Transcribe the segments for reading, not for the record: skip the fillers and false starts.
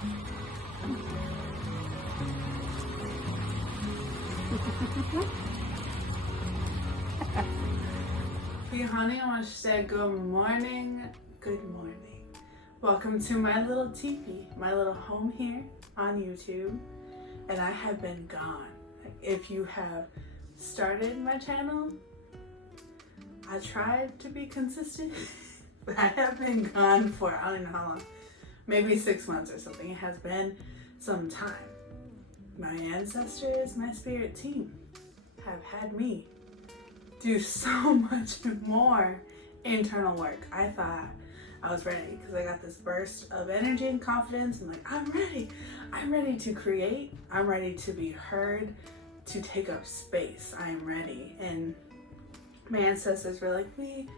Hey honey, I want to say good morning. Good morning. Welcome to my little teepee, my little home here on YouTube. And I have been gone. If you have started my channel, I tried to be consistent, but I have been gone for I don't know how long, maybe 6 months or something. It has been some time. My ancestors, my spirit team have had me do so much more internal work. I thought I was ready because I got this burst of energy and confidence. I'm like, I'm ready to create. I'm ready to be heard, to take up space. I am ready. And my ancestors were like, we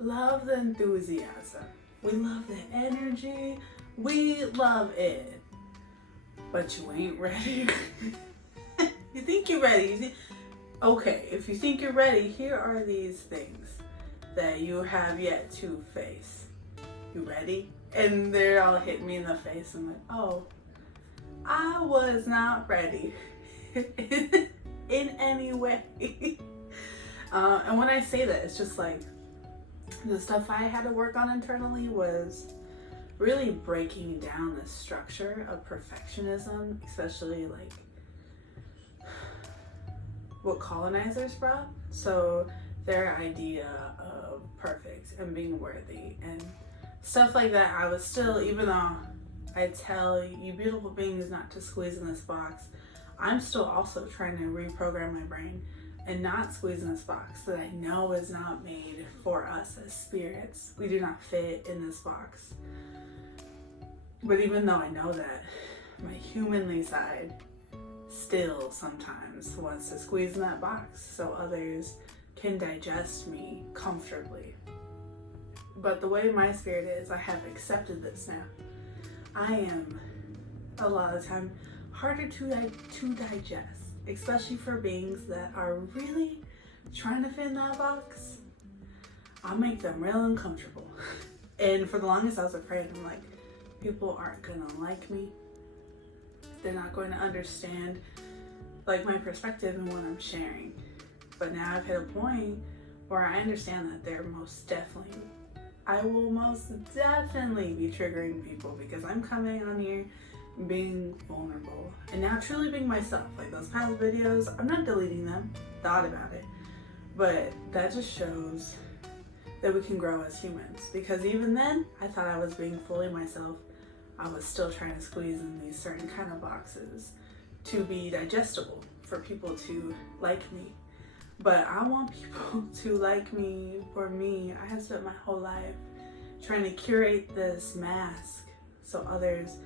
love the enthusiasm. We love the energy. We love it. But you ain't ready. You think you're ready. Okay, if you think you're ready, here are these things that you have yet to face. You ready? And they're all hitting me in the face. I'm like, oh, I was not ready in any way. And when I say that, it's just like the stuff I had to work on internally was really breaking down the structure of perfectionism, especially like what colonizers brought. So their idea of perfect and being worthy and stuff like that. I was still, even though I tell you beautiful beings not to squeeze in this box, I'm still also trying to reprogram my brain and not squeeze in this box that I know is not made for us as spirits. We do not fit in this box. But even though I know that, my humanly side still sometimes wants to squeeze in that box so others can digest me comfortably. But the way my spirit is, I have accepted this now. I am a lot of the time harder to digest, especially for beings that are really trying to fit in that box. I'll make them real uncomfortable. And for the longest I was afraid. I'm like, people aren't gonna like me. They're not going to understand like my perspective and what I'm sharing. But now I've hit a point where I understand that I will most definitely be triggering people because I'm coming on here being vulnerable and now truly being myself. Like those past videos, I'm not deleting them, thought about it, but that just shows that we can grow as humans, because even then I thought I was being fully myself. I was still trying to squeeze in these certain kind of boxes to be digestible for people to like me. But I want people to like me for me. I have spent my whole life trying to curate this mask so others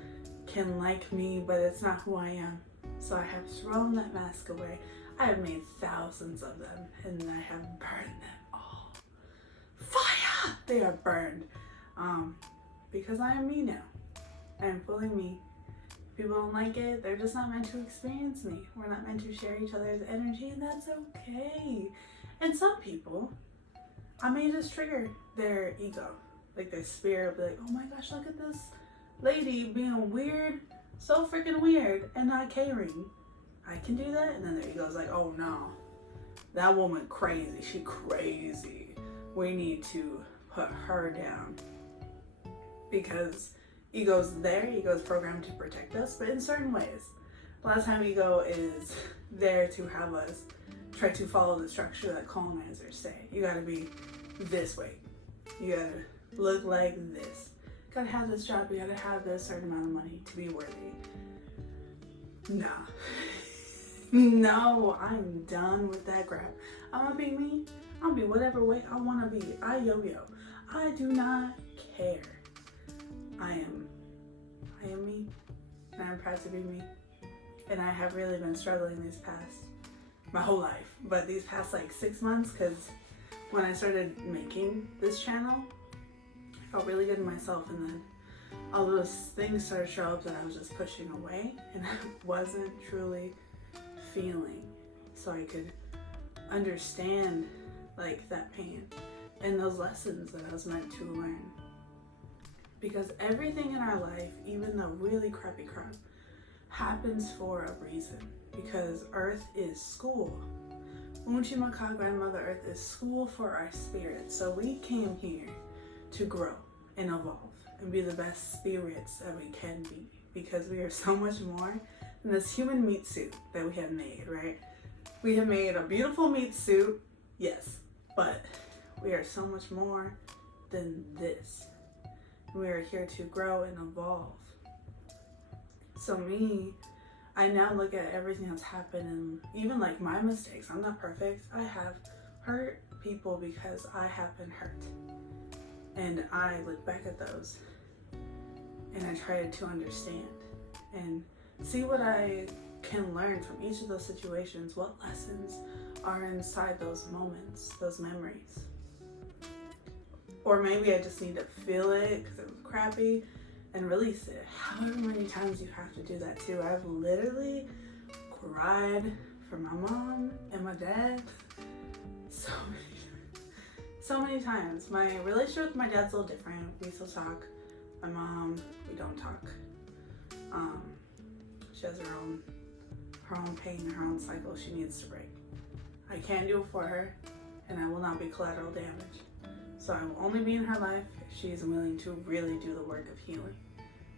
can like me, but it's not who I am. So I have thrown that mask away. I have made thousands of them and I have burned them all. Fire! They are burned. Because I am me now. I am fully me. If people don't like it, they're just not meant to experience me. We're not meant to share each other's energy, and that's okay. And some people, I may just trigger their ego, like their spirit, be like, oh my gosh, look at this lady being weird, so freaking weird, and not caring. I can do that, and then their ego's like, oh no, that woman crazy, she crazy. We need to put her down. Because ego's programmed to protect us, but in certain ways. A lot of time ego is there to have us try to follow the structure that colonizers say. You gotta be this way. You gotta look like this. You gotta have this job, you gotta have this certain amount of money to be worthy. Nah. No, I'm done with that crap. I'm gonna be me. I'll be whatever way I wanna be. I yo-yo. I do not care. I am me, and I'm proud to be me. And I have really been struggling my whole life, but these past like 6 months, because when I started making this channel, I felt really good in myself, and then all those things started to show up that I was just pushing away, and I wasn't truly feeling, so I could understand like that pain and those lessons that I was meant to learn. Because everything in our life, even the really crappy crap, happens for a reason. Because Earth is school. Unchimaka, Grandmother Earth, is school for our spirit. So we came here to grow and evolve and be the best spirits that we can be. Because we are so much more than this human meat suit that we have made, right? We have made a beautiful meat suit, yes, but we are so much more than this. We are here to grow and evolve. So I now look at everything that's happened, and even like my mistakes. I'm not perfect. I have hurt people because I have been hurt. And I look back at those and I try to understand and see what I can learn from each of those situations, what lessons are inside those moments, those memories. Or maybe I just need to feel it because it was crappy and release it. However many times you have to do that too. I've literally cried for my mom and my dad so many times. My relationship with my dad's a little different. We still talk. My mom, we don't talk. She has her own pain, her own cycle she needs to break. I can't do it for her, and I will not be collateral damage. So I will only be in her life if she's willing to really do the work of healing,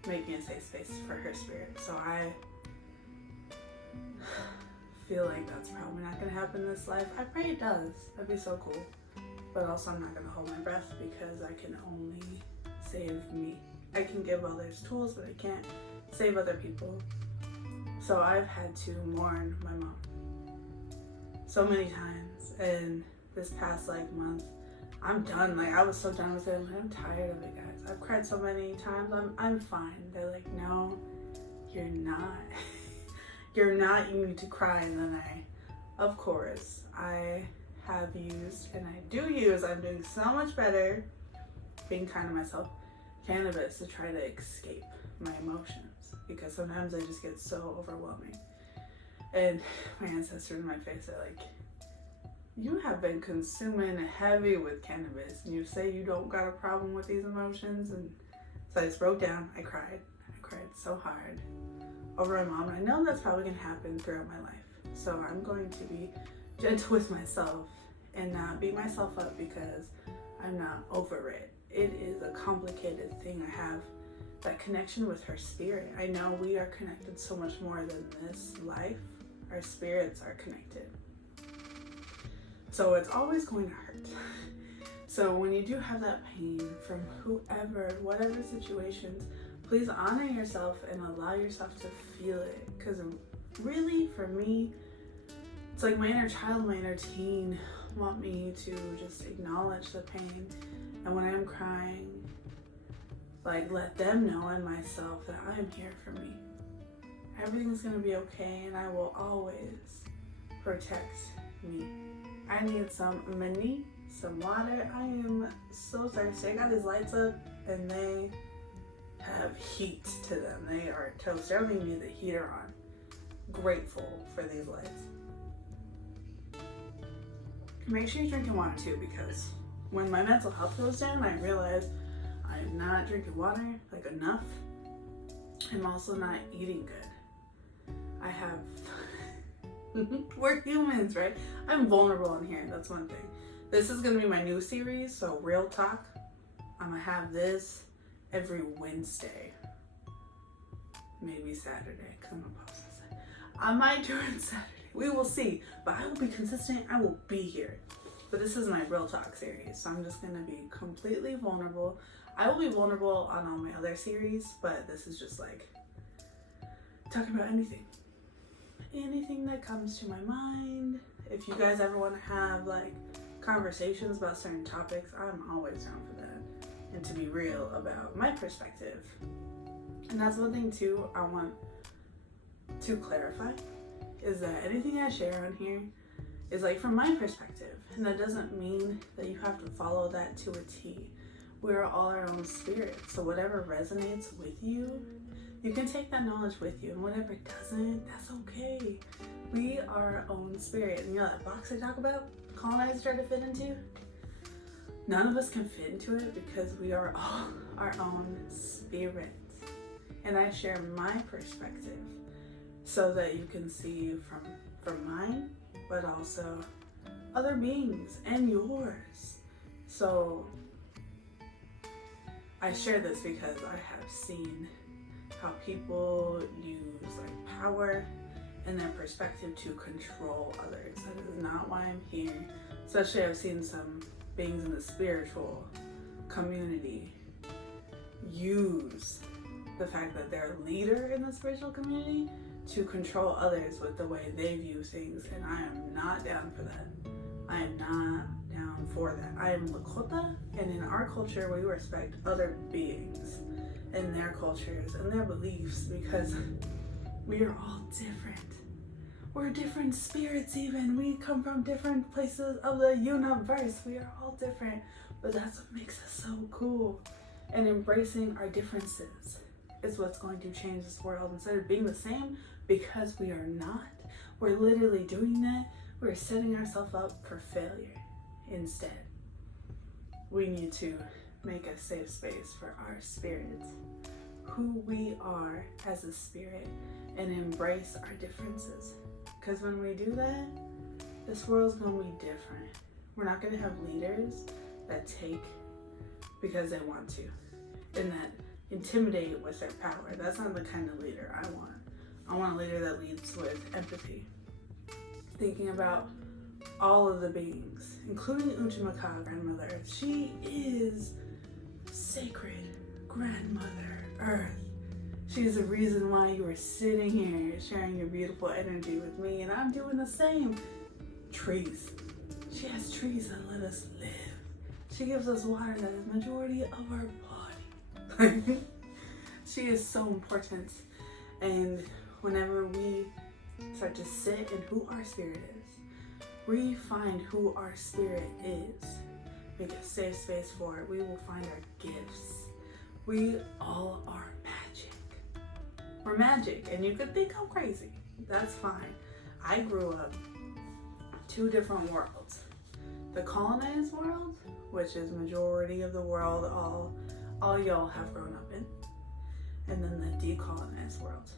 making a safe space for her spirit. So I feel like that's probably not gonna happen in this life. I pray it does. That'd be so cool. But also I'm not gonna hold my breath because I can only save me. I can give others tools, but I can't save other people. So I've had to mourn my mom so many times, and this past month, I'm done. I was so done with it. I'm tired of it, guys. I've cried so many times. I'm fine. They're like, no, you're not. You're not. You need to cry. And then of course, I have used, and I do use, I'm doing so much better, being kind to myself, cannabis to try to escape my emotions. Because sometimes I just get so overwhelming. And my ancestor in my face are like, you have been consuming heavy with cannabis and you say you don't got a problem with these emotions. And so I just broke down. I cried so hard over my mom. And I know that's probably gonna happen throughout my life. So I'm going to be gentle with myself and not beat myself up because I'm not over it. It is a complicated thing. I have that connection with her spirit. I know we are connected so much more than this life. Our spirits are connected. So it's always going to hurt. So when you do have that pain from whoever, whatever situations, please honor yourself and allow yourself to feel it. Because really, for me, it's like my inner child, my inner teen want me to just acknowledge the pain. And when I'm crying, let them know and myself that I'm here for me. Everything's gonna be okay, and I will always protect me. I need some money, some water. I am so thirsty. I got these lights up, and they have heat to them. They are toast. I don't even need the heater on. Grateful for these lights. Make sure you're drinking water too, because when my mental health goes down, I realize I'm not drinking water enough. I'm also not eating good. I have, we're humans, right? I'm vulnerable in here, that's one thing. This is gonna be my new series, so real talk. I'm gonna have this every Wednesday. Maybe Saturday, because I'm gonna post this. I might do it Saturday, we will see. But I will be consistent, I will be here. But this is my real talk series, so I'm just gonna be completely vulnerable. I will be vulnerable on all my other series, but this is just talking about anything that comes to my mind. If you guys ever want to have conversations about certain topics, I'm always down for that, and to be real about my perspective. And that's one thing too I want to clarify, is that anything I share on here is from my perspective, and that doesn't mean that you have to follow that to a T. We're all our own spirit, so whatever resonates with you, you can take that knowledge with you, and whatever doesn't, that's okay. We are our own spirit. And that box I talk about, colonizers try to fit into, none of us can fit into it because we are all our own spirit. And I share my perspective so that you can see from mine, but also other beings and yours. So I share this because I have seen how people use like power and their perspective to control others. That is not why I'm here. Especially I've seen some beings in the spiritual community use the fact that they're a leader in the spiritual community to control others with the way they view things, and I am not down for that. I am not down for that. I am Lakota, and in our culture we respect other beings and their cultures and their beliefs because we are all different. We're different spirits even. We come from different places of the universe. We are all different, but that's what makes us so cool. And embracing our differences is what's going to change this world. Instead of being the same, because we are not, we're literally doing that. We're setting ourselves up for failure. Instead, we need to make a safe space for our spirits, who we are as a spirit, and embrace our differences. Because when we do that, this world's going to be different. We're not going to have leaders that take because they want to and that intimidate with their power. That's not the kind of leader I want. I want a leader that leads with empathy, thinking about all of the beings, including Uchimaka, Grandmother Earth. She is sacred Grandmother Earth. She is the reason why you are sitting here sharing your beautiful energy with me, and I'm doing the same. Trees. She has trees that let us live. She gives us water that is majority of our body. She is so important. And whenever we start to sit in who our spirit is, we find who our spirit is, make a safe space for it, we will find our gifts. We all are magic. We're magic, and you could think I'm crazy. That's fine. I grew up two different worlds. The colonized world, which is majority of the world all y'all have grown up in, and then the decolonized world.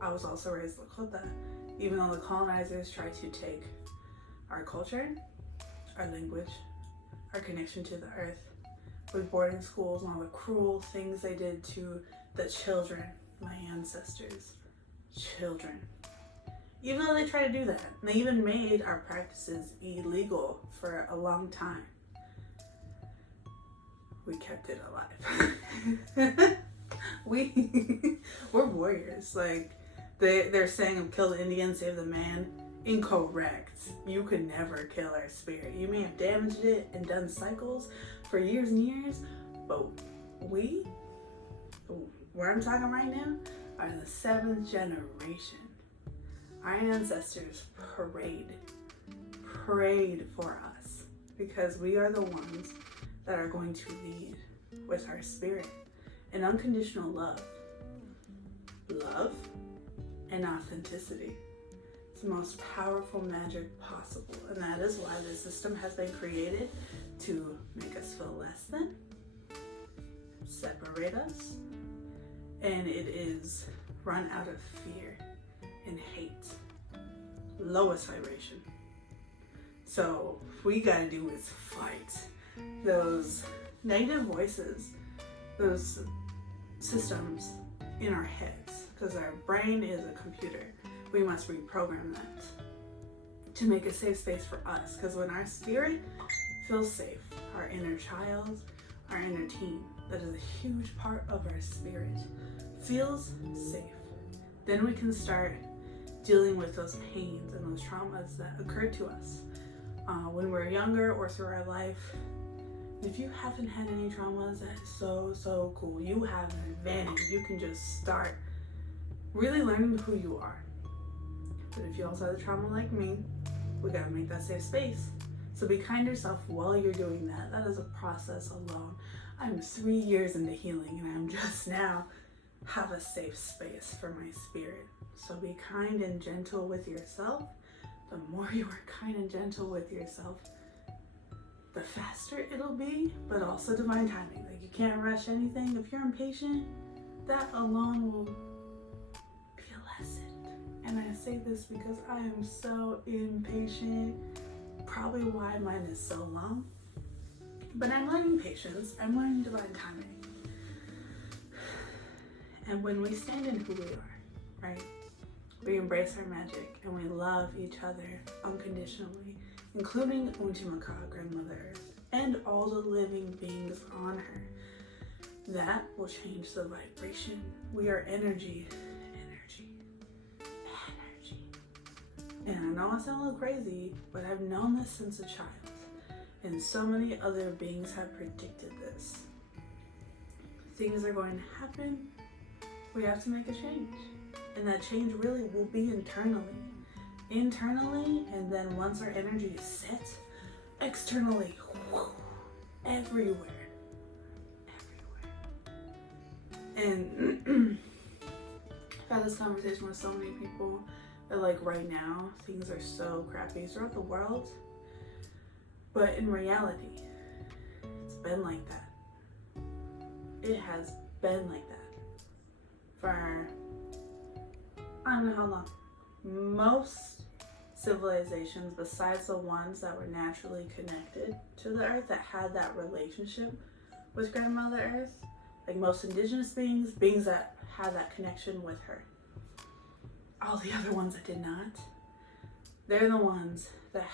I was also raised Lakota, even though the colonizers tried to take our culture, our language, our connection to the earth, with boarding schools and all the cruel things they did to the children, my ancestors' children. Even though they tried to do that, they even made our practices illegal for a long time. We kept it alive. We're warriors. Like they're saying, kill the Indian, save the man. Incorrect. You could never kill our spirit. You may have damaged it and done cycles for years and years, but where I'm talking right now, are the 7th generation. Our ancestors prayed for us because we are the ones that are going to lead with our spirit and unconditional love and authenticity. It's the most powerful magic possible, and that is why this system has been created to make us feel less than, separate us, and it is run out of fear and hate, lowest vibration. So we gotta do is fight those negative voices, those systems in our heads, because our brain is a computer. We must reprogram that to make a safe space for us, because when our spirit feels safe, our inner child, our inner teen, that is a huge part of our spirit, feels safe, then we can start dealing with those pains and those traumas that occurred to us when we're younger or through our life. If you haven't had any traumas, that is so cool. You have an advantage. You can just start really learning who you are. But if you also have a trauma like me, we gotta make that safe space. So be kind to yourself while you're doing that. That is a process alone. I'm 3 years into healing, and I'm just now have a safe space for my spirit. So be kind and gentle with yourself. The more you are kind and gentle with yourself, the faster it'll be, but also divine timing. Like, you can't rush anything. If you're impatient, that alone will be a lesson. And I say this because I am so impatient, probably why mine is so long. But I'm learning patience, I'm learning divine timing. And when we stand in who we are, right? We embrace our magic and we love each other unconditionally, including Unchimaka, Grandmother Earth, and all the living beings on her. That will change the vibration. We are energy. And I know I sound a little crazy, but I've known this since a child. And so many other beings have predicted this. Things are going to happen. We have to make a change. And that change really will be internally. Internally, and then once our energy is set, externally, everywhere. And I've had this conversation with so many people that, like, right now, things are so crappy throughout the world. But in reality, it's been like that. It has been like that for I don't know how long. Most civilizations, besides the ones that were naturally connected to the earth, that had that relationship with Grandmother Earth, like most indigenous beings, beings that had that connection with her. All the other ones that did not, they're the ones that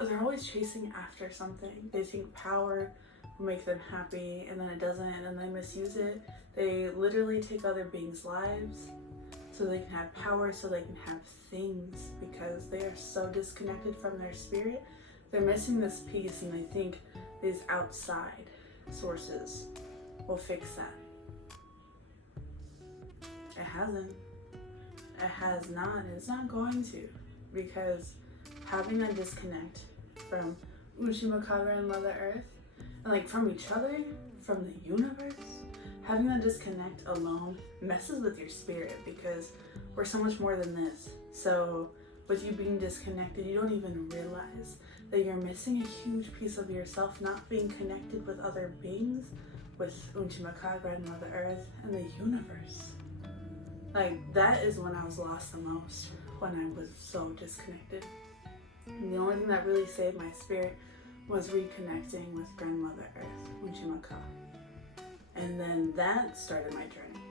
they're always chasing after something. They think power will make them happy, and then it doesn't, and they misuse it. They literally take other beings' lives so they can have power, so they can have things, because they are so disconnected from their spirit. They're missing this piece, and they think these outside sources will fix that. It hasn't. It has not, and it's not going to, because having that disconnect from Uchimakara and Mother Earth, and like from each other, from the universe, having that disconnect alone messes with your spirit, because we're so much more than this. So with you being disconnected, you don't even realize that you're missing a huge piece of yourself, not being connected with other beings, with Unchimakara and Mother Earth and the universe. Like, that is when I was lost the most, when I was so disconnected. And the only thing that really saved my spirit was reconnecting with Grandmother Earth, Unchimaka. And then that started my journey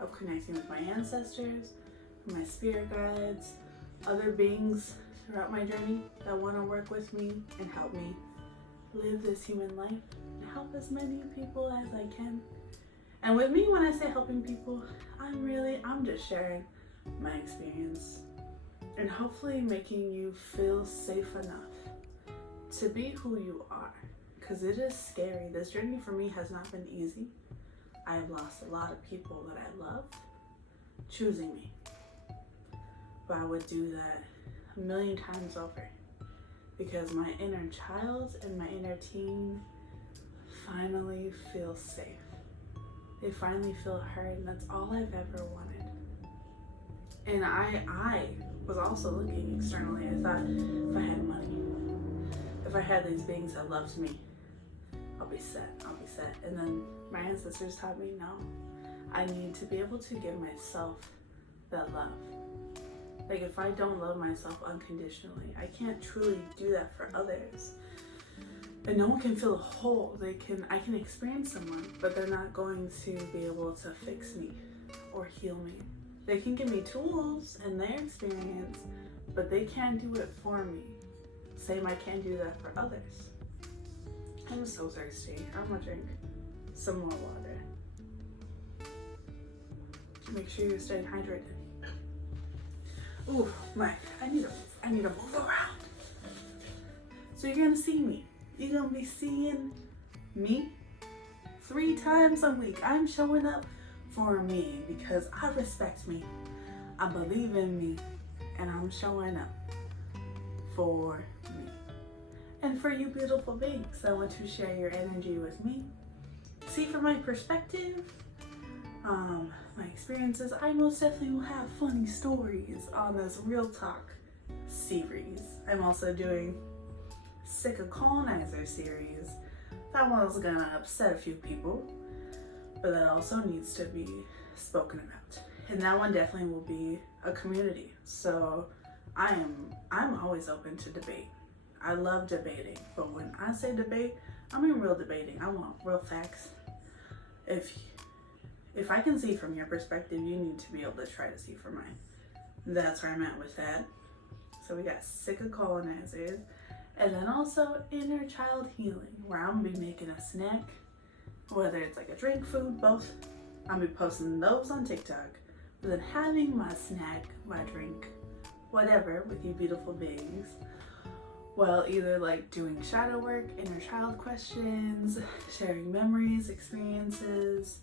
of connecting with my ancestors, my spirit guides, other beings throughout my journey that want to work with me and help me live this human life and help as many people as I can. And with me, when I say helping people, I'm just sharing my experience and hopefully making you feel safe enough to be who you are, because it is scary. This journey for me has not been easy. I've lost a lot of people that I love choosing me, but I would do that a million times over, because my inner child and my inner teen finally feel safe. They finally feel heard, and that's all I've ever wanted. And I was also looking externally. I thought, if I had money, if I had these beings that loved me, I'll be set. And then my ancestors taught me, no, I need to be able to give myself that love. Like, if I don't love myself unconditionally, I can't truly do that for others. And no one can fill a hole. I can experience someone, but they're not going to be able to fix me or heal me. They can give me tools and their experience, but they can't do it for me. Same, I can't do that for others. I'm so thirsty. I'm gonna drink some more water. Make sure you're staying hydrated. Ooh, I need to move around. So you're gonna see me. You're gonna be seeing me 3 times a week. I'm showing up for me because I respect me. I believe in me, and I'm showing up for me. And for you beautiful beings that want to share your energy with me, see from my perspective, my experiences, I most definitely will have funny stories on this Real Talk series. I'm also doing Sick of Colonizer series. That one's gonna upset a few people, but that also needs to be spoken about. And that one definitely will be a community. So I'm always open to debate. I love debating, but when I say debate, I mean real debating. I want real facts. If I can see from your perspective, you need to be able to try to see from mine. That's where I'm at with that. So we got Sick of Colonizers, and then also inner child healing, where I'm gonna be making a snack, whether it's like a drink, food, both. I'll be posting those on TikTok, but then having my snack, my drink, whatever, with you beautiful beings. Well, either like doing shadow work, inner child questions, sharing memories, experiences,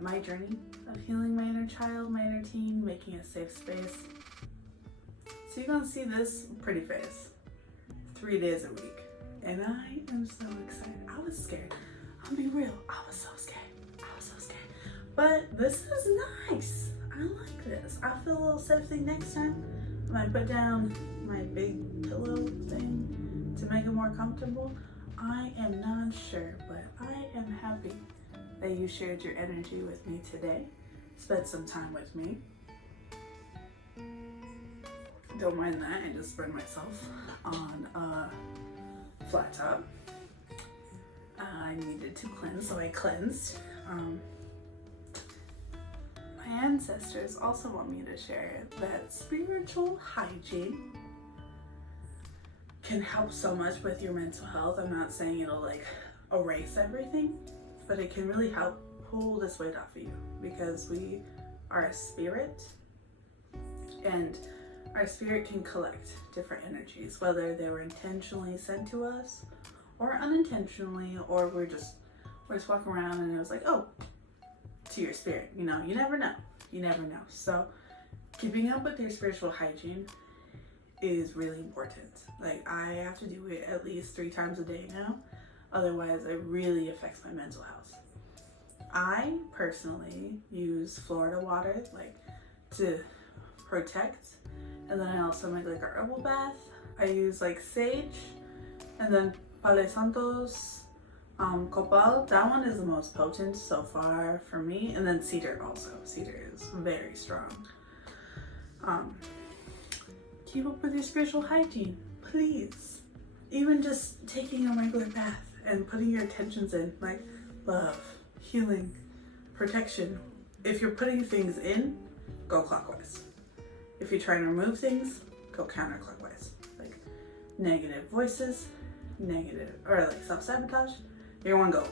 my journey of healing my inner child, my inner teen, making a safe space. So you're gonna see this pretty face, 3 days a week. And I am so excited. I was scared. I'll be real, I was so scared. But this is nice. I like this. I feel a little safety next time. When I put down my big pillow thing to make it more comfortable. I am not sure, but I am happy that you shared your energy with me today. Spent some time with me. Don't mind that, I just burned myself on a flat top. I needed to cleanse, so I cleansed. My ancestors also want me to share that spiritual hygiene can help so much with your mental health. I'm not saying it'll like erase everything, but it can really help pull this weight off of you, because we are a spirit, and our spirit can collect different energies, whether they were intentionally sent to us or unintentionally, or we're just walking around and it was like, oh, to your spirit, you know, you never know. So keeping up with your spiritual hygiene is really important. Like, I have to do it at least 3 times a day now, otherwise it really affects my mental health. I personally use Florida water, like, to protect, and then I also make like a herbal bath. I use like sage, and then Palo Santos, copal. That one is the most potent so far for me, and then cedar also. Cedar is very strong. Keep up with your spiritual hygiene, please. Even just taking a regular bath and putting your intentions in, like love, healing, protection. If you're putting things in, go clockwise. If you're trying to remove things, go counterclockwise. Like negative voices, negative, or like self-sabotage, you want to go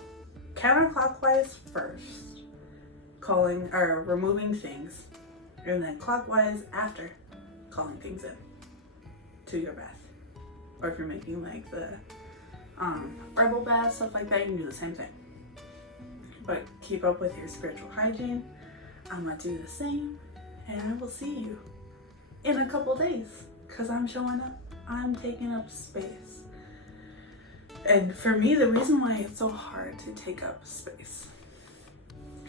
counterclockwise first, calling or removing things, and then clockwise after calling things in to your bath. Or if you're making like the herbal bath, stuff like that, you can do the same thing. But keep up with your spiritual hygiene. I'm gonna do the same, and I will see you in a couple days, because I'm showing up. I'm taking up space. And for me, the reason why it's so hard to take up space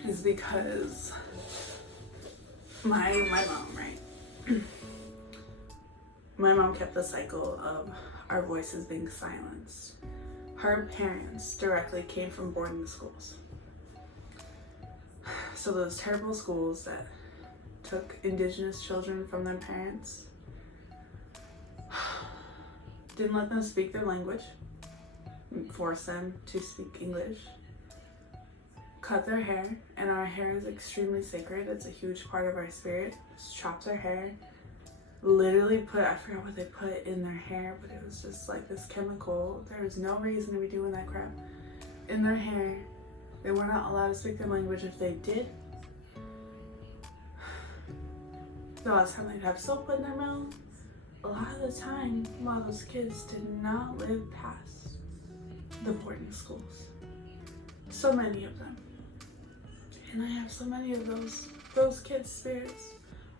is because my mom, right? My mom kept the cycle of our voices being silenced. Her parents directly came from boarding schools. So those terrible schools that took indigenous children from their parents, didn't let them speak their language, forced them to speak English, cut their hair, and our hair is extremely sacred. It's a huge part of our spirit. Just chopped their hair, literally put, I forgot what they put in their hair, but it was just like this chemical. There was no reason to be doing that crap in their hair. They were not allowed to speak their language. If they did, the last time they'd have soap in their mouth. A lot of the time, a lot of those kids did not live past the boarding schools. So many of them. And I have so many of those kids' spirits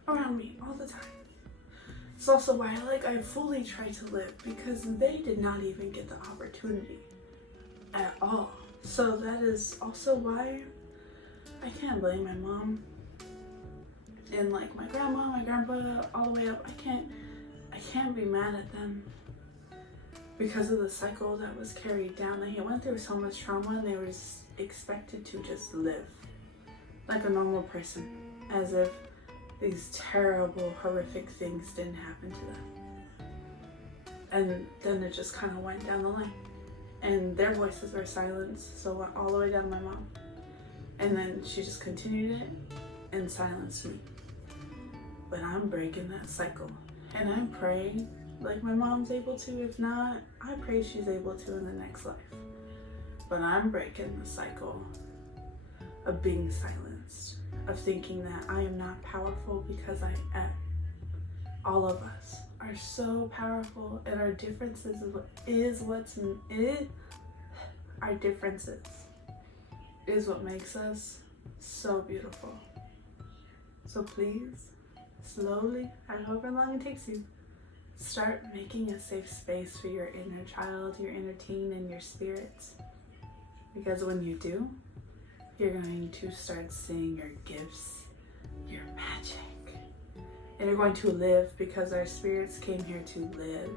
around me all the time. It's also why I fully try to live, because they did not even get the opportunity at all. So that is also why I can't blame my mom and like my grandma, my grandpa, all the way up. I can't be mad at them, because of the cycle that was carried down, that he went through so much trauma and they were just expected to just live like a normal person, as if these terrible, horrific things didn't happen to them. And then it just kind of went down the line. And their voices were silenced, so it went all the way down to my mom. And then she just continued it and silenced me. But I'm breaking that cycle. And I'm praying like my mom's able to. If not, I pray she's able to in the next life. But I'm breaking the cycle of being silenced, of thinking that I am not powerful because I am. All of us are so powerful, and our differences our differences is what makes us so beautiful. So please, slowly, however long it takes you, start making a safe space for your inner child, your inner teen, and your spirits. Because when you do, you're going to start seeing your gifts, your magic. And you're going to live, because our spirits came here to live,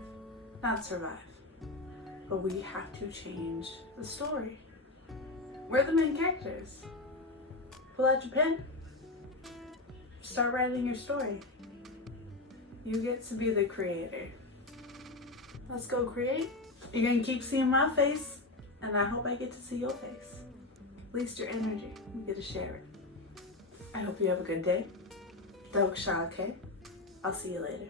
not survive. But we have to change the story. We're the main characters. Pull out your pen. Start writing your story. You get to be the creator. Let's go create. You're going to keep seeing my face, and I hope I get to see your face. At least your energy. You get to share it. I hope you have a good day. I'll see you later.